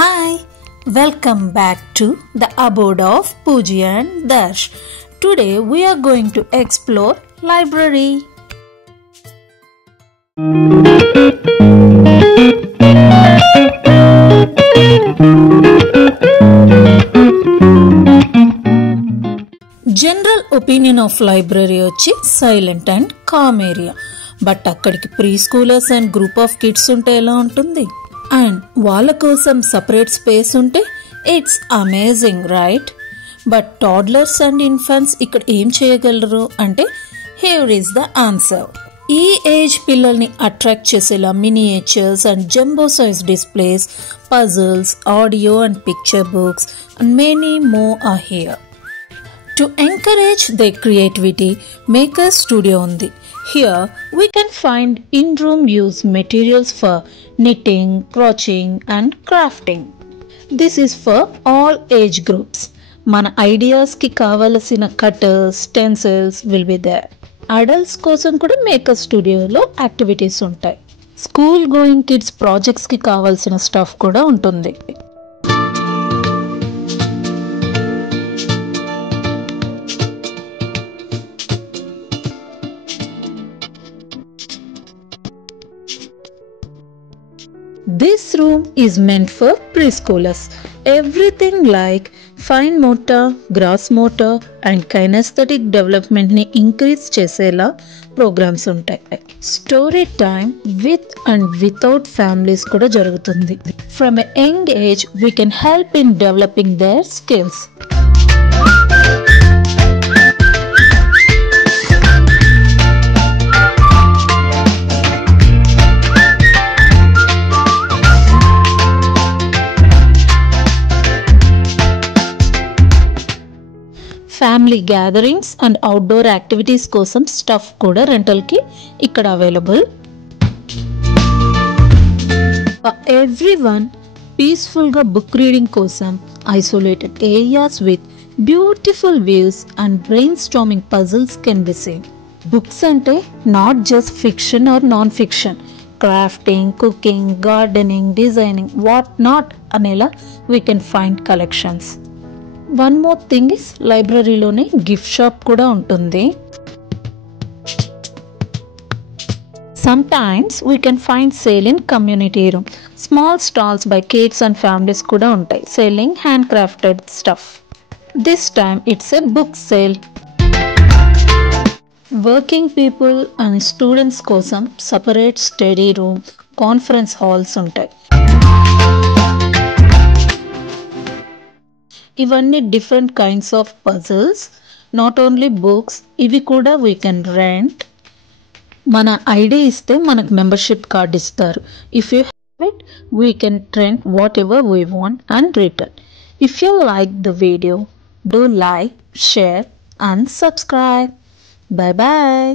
Hi, welcome back to the abode of Pooji and Darsh. Today we are going to explore library. General opinion of library వచ్చి silent and calm area. But అక్కడికి preschoolers and group of kids ఉంటే ఎలా ఉంటుంది? And వాళ్ళ కోసం separate space ఉంటే it's amazing right? But toddlers and infants ఇక్కడ ఏం చేయగలరు అంటే హియర్ ఈస్ ద ఆన్సర్. ఈ ఏజ్ పిల్లల్ని అట్రాక్ట్ చేసేలా miniatures and jumbo size displays, puzzles, audio and picture books and many more are here. To encourage their creativity, Maker Studio ఉంది. Here we can find in-room use materials for knitting, crochet and crafting. This is for all age groups. మన ఐడియాస్ కి కావలసిన cutters, stencils will be there. Adults కోసం కూడా మేకర్ స్టూడియోలో యాక్టివిటీస్ ఉంటాయి. School going kids projects కి కావాల్సిన స్టఫ్ కూడా ఉంటుంది. This room is meant for preschoolers. Everything like fine motor, gross motor and kinesthetic development ni increase chesela programs untayi. Story time with and without families kuda jarugutundi. From a young age we can help in developing their skills. Family gatherings and outdoor activities కోసం stuff కూడా రెంటల్కి ఇక్కడ available. Everyone పీస్ఫుల్గా book reading కోసం isolated areas with beautiful views and brainstorming puzzles can be seen. Books అంటే not just fiction or non fiction, crafting, cooking, gardening, designing, what not అనేలా we can find collections. One more thing is లైబ్రరీలోనే gift shop కూడా ఉంటుంది. Sometimes we can find sale in community room. Small stalls by kids and families కూడా ఉంటాయి selling handcrafted stuff. This time it's a book sale. Working people and students కోసం separate study room, conference halls ఉంటాయి. ఇవన్నీ different kinds of puzzles, not only books. ఇవి కూడా we can rent. మన ID ఇస్తే మనకు మెంబర్షిప్ కార్డ్ ఇస్తారు. If you have it we can rent whatever we want and return. If you like the video, do like, share and subscribe. Bye bye.